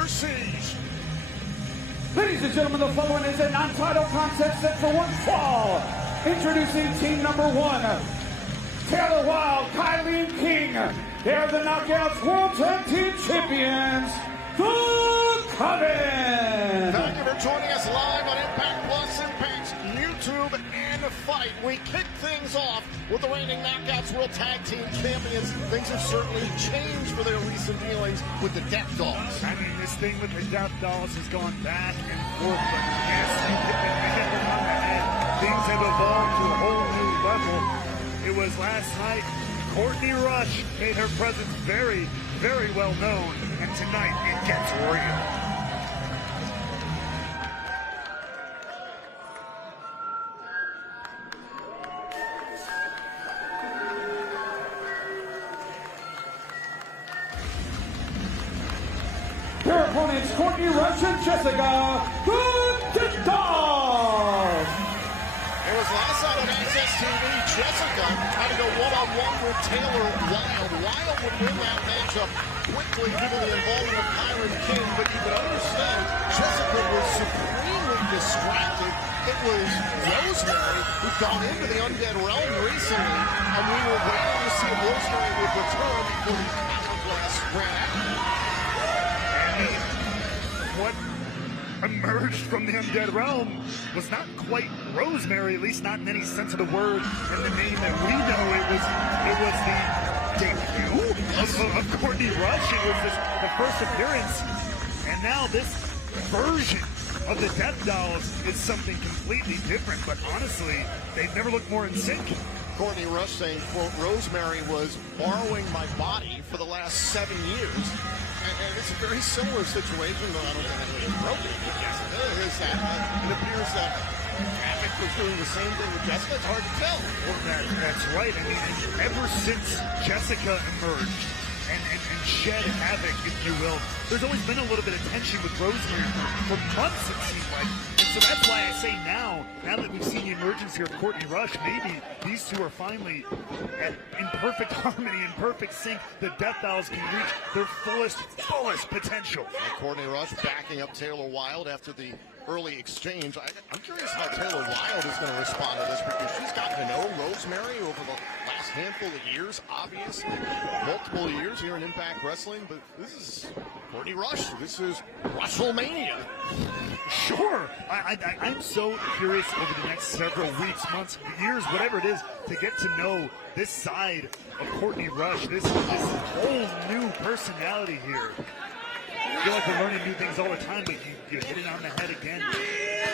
under siege. Ladies and gentlemen, the following is a non-title contest set for one fall. Introducing team number 1, Taylor Wilde, Kylie and King. They are the Knockouts World Tag Team Champions, the Coven. Thank you for joining us live on Impact Plus, Impact's YouTube and Fight. We kick things off with the reigning Knockouts World Tag Team Champions. Things have certainly changed for their recent dealings with the Death Dollz. I mean, this thing with the Death Dollz has gone back and forth, but yes, you hit the nail on the head. Things have evolved to a whole new level. It was last night, Courtney Rush made her presence very, very well known, and tonight it gets real. Their opponents, Courtney Rush and Jessicka, the Death Dollz. It was last night on Access TV. Jessicka had to go one-on-one with Taylor Wilde. Wilde would win that matchup quickly due to the involvement of Kylie King, but you could understand Jessicka was supremely distracted. It was Rosemary who'd gone into the Undead Realm recently, and we were waiting to see if Rosemary would return before the hourglass ran out. What emerged from the Undead Realm was not quite Rosemary, at least not in any sense of the word, and the name that we know. It was the debut of Courtney Rush. It was the first appearance, and now this version of the Death Dollz is something completely different, but honestly, they've never looked more in sync. Courtney Rush saying, quote, Rosemary was borrowing my body for the last 7 years. And it's a very similar situation, though I don't think anybody broke it. Yes, it is that. It appears that Havoc was doing the same thing with Jessicka. It's hard to tell. Well, that's right. I mean, ever since Jessicka emerged and shed Havoc, if you will, there's always been a little bit of tension with Rosemary for months, it seems like. And so that's why I say now that we've seen the emergence here of Courtney Rush, maybe these two are finally in perfect harmony, in perfect sync. The Death Dollz can reach their fullest potential. And Courtney Rush backing up Taylor Wilde after the early exchange. I'm curious how Taylor Wilde is going to respond to this, because she's gotten to know Rosemary over the last handful of years, obviously. Multiple years here in Impact Wrestling, but this is Courtney Rush. This is WrestleMania. Sure. I'm so curious over the next several weeks, months, years, whatever it is, to get to know this side of Courtney Rush, this whole new personality here. I feel like we're learning new things all the time, but you hit it on the head again.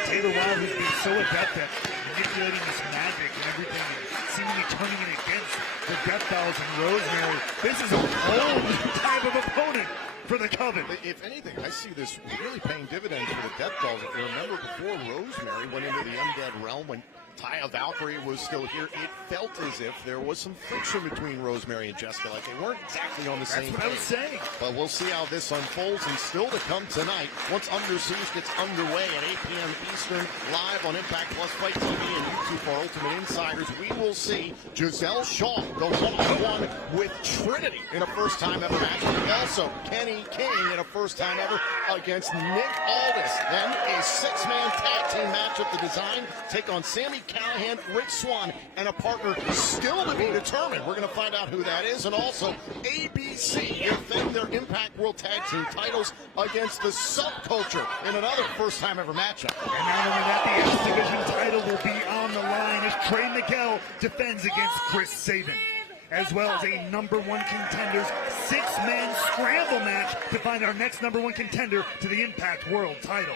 Taylor Wilde has been so adept at manipulating this magic and everything, and seemingly turning it against the Death Dollz and Rosemary. This is a whole new type of opponent for the Coven. If anything, I see this really paying dividends for the Death Dollz. If you remember, before Rosemary went into the Undead Realm, when Taya Valkyrie was still here, it felt as if there was some friction between Rosemary and Jessicka, like they weren't exactly on the same page. That's what I was saying. But we'll see how this unfolds, and still to come tonight, once Under Siege gets underway at 8 p.m. Eastern, live on Impact Plus Fight TV and YouTube for Ultimate Insiders, we will see Giselle Shaw go one-on-one with Trinity in a first-time ever match, and also Kenny King in a first-time ever against Nick Aldis. Then a six-man tag team matchup to design, take on Sami Callihan, Rich Swann, and a partner still to be determined. We're going to find out who that is. And also ABC defend their Impact World Tag Team titles against the Subculture in another first-time ever matchup. And not only that, the X Division title will be on the line as Trey Miguel defends against Chris Sabin, as well as a #1 contenders 6-man scramble match to find our next #1 contender to the Impact World title.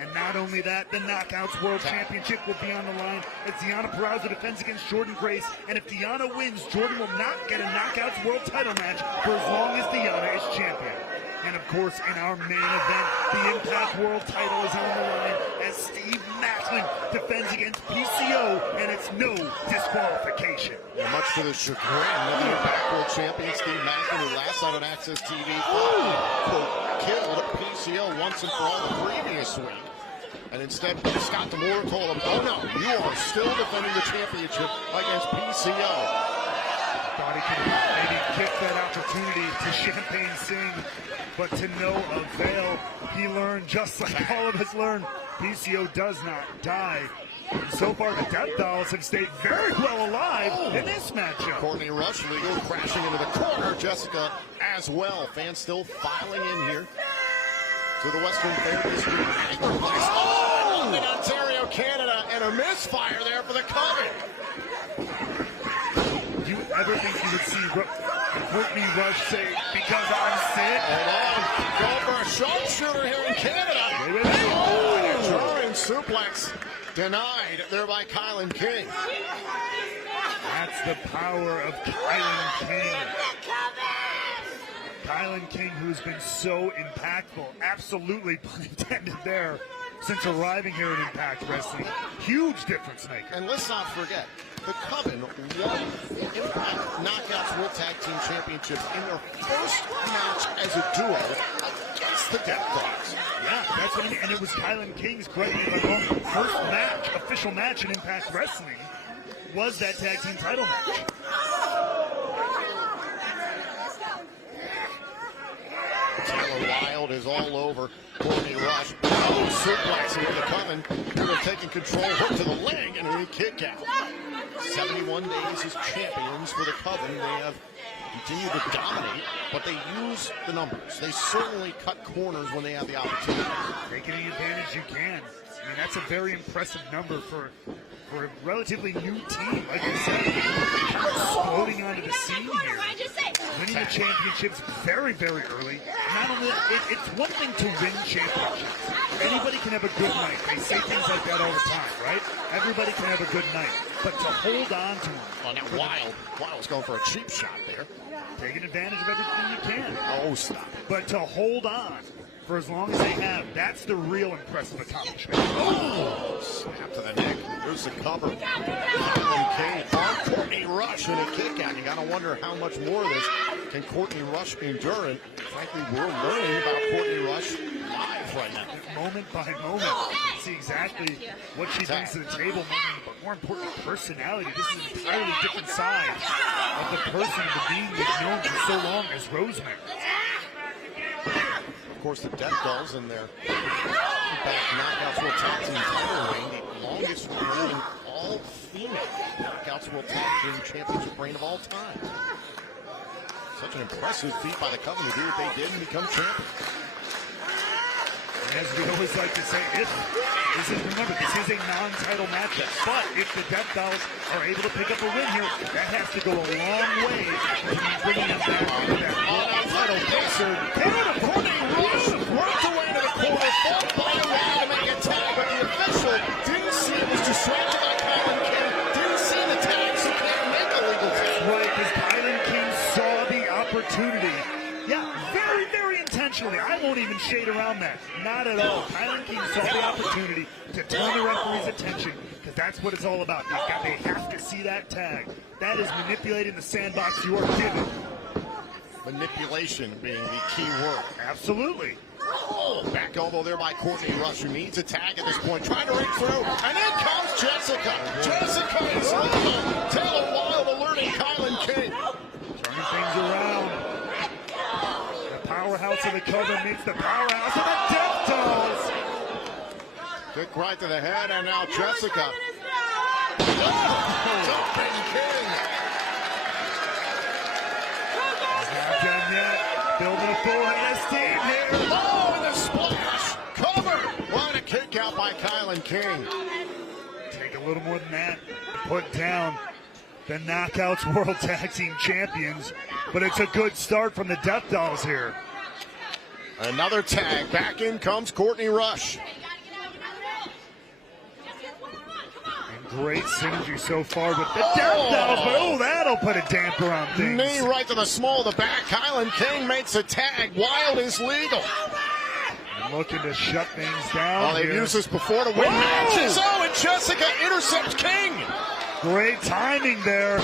And not only that, the Knockouts World Championship will be on the line as Deonna Purrazzo defends against Jordan Grace. And if Deonna wins, Jordan will not get a Knockouts World title match for as long as Deonna is champion. And of course, in our main event, the Impact World title is on the line as Steve Macklin defends against PCO, and it's no disqualification. And much to the chagrin of the Impact World Champion, Steve Macklin, who last night on Access TV killed PCO once and for all the previous week. And instead, Scott D'Amore told him, oh no, you are still defending the championship against PCO. Thought he could maybe get that opportunity to champagne sing, but to no avail. He learned, just like all of us learned, PCO does not die. And so far, the Death Dollz have stayed very well alive in this matchup. Courtney Rush legal crashing into the corner. Jessicka as well. Fans still filing in here to the Western Fair District. Oh, London, Ontario, Canada, and a misfire there for the Coven. Do you ever think you would see Courtney Rush say, "Because I'm sick"? Hold on. Go for a sharpshooter here in Canada. Oh, and a drawing suplex. Denied there by Kylan King. That's the power of Kylan King. Kylan King, who's been so impactful, absolutely pun intended there, since arriving here at Impact Wrestling. Huge difference maker. And let's not forget, the Coven won the Impact Knockouts World Tag Team Championships in their first match as a duo against the Death Dollz. Yeah, that's what I mean. And it was Kylan King's, correct me if I'm wrong, first match, official match in Impact Wrestling was that tag team title match. Taylor Wilde is all over Courtney Rush. Oh, suplex here, the Coven. They're taking control, hook to the leg, and a kick out. 71 days as champions for the Coven. They have continued to dominate, but they use the numbers. They certainly cut corners when they have the opportunity. Take any advantage you can. I mean, that's a very impressive number for a relatively new team. Like I said, exploding onto the scene here. Winning the championships very, very early. Not only that, it's one thing to win championships. Anybody can have a good night. They say things like that all the time, right? Everybody can have a good night. But to hold on to them. Oh, now Wild's going for a cheap shot there. Taking advantage of everything you can. Oh, stop. But to hold on for as long as they have, that's the real impressive accomplishment. Oh, snap to the neck. There's the cover. Kylan King on Courtney Rush and a kick out. You got to wonder how much more of this can Courtney Rush endure. And frankly, we're learning about Courtney Rush live right now. Moment by moment. See exactly what she brings to the table, but more important, personality. This is an entirely different side of the person, the being we've known for so long as Rosemary. Of course, the Death Dollz in their Impact Knockouts World Tag Team title reign, the longest reigning all-female Knockouts World Tag Team Championship reign of all time. Such an impressive feat by the Coven to do what they did and become champions. As we always like to say, remember, this is a non-title matchup, but if the Death Dollz are able to pick up a win here, that has to go a long way to bringing them back into that title picture. Courtney Rush worked away to the corner, fought by Wild to make a tag, but the official didn't see it, was distracted by Kylan King, didn't see the tag, so can't make a legal tag. Right, because Kylan King saw the opportunity. Yeah, very, very intentionally. I won't even shade around that. Not at all. Kylan King saw the opportunity to turn the referee's attention, because that's what it's all about. They have to see that tag. That is manipulating the sandbox you are given. Manipulation being the key word. Absolutely. Oh, back elbow there by Courtney Rush, who needs a tag at this point, trying to break through, and in comes Jessicka. Jessicka is legal. Taylor Wilde alerting Kylan King. Turning things around. The powerhouse of the Coven meets the powerhouse of the Death Dollz. Kick right to the head, and now Jessicka. Jumping King. Not done yet. Building a full head of steam here. Oh, and the splash. Cover. What a kick out by Kylan King. Take a little more than that. Put down the Knockouts World Tag Team Champions. But it's a good start from the Death Dollz here. Another tag. Back in comes Courtney Rush. Great synergy so far with the Death Dollz, but that'll put a damper on things. Knee right to the small of the back. Kylan King makes a tag. Wild is legal. And looking to shut things down. Oh, they've used this before to win matches. Oh, and Jessicka intercepts King. Great timing there.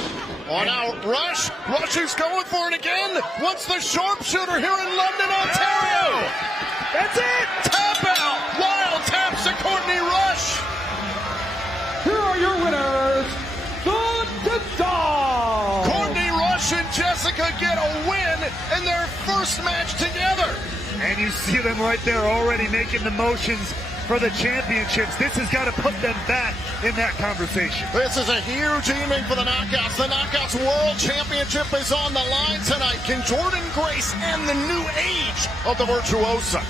Oh, now Rush. Rush is going for it again. Wants the sharpshooter here in London, Ontario. That's it. Tap out. Wild taps to Courtney Rush. Here are your winners, the Death Dollz. Courtney Rush get a win in their first match together. And you see them right there already making the motions for the championships. This has got to put them back in that conversation. This is a huge evening for the Knockouts. The Knockouts World Championship is on the line tonight. Can Jordan Grace end the new age of the Virtuosa?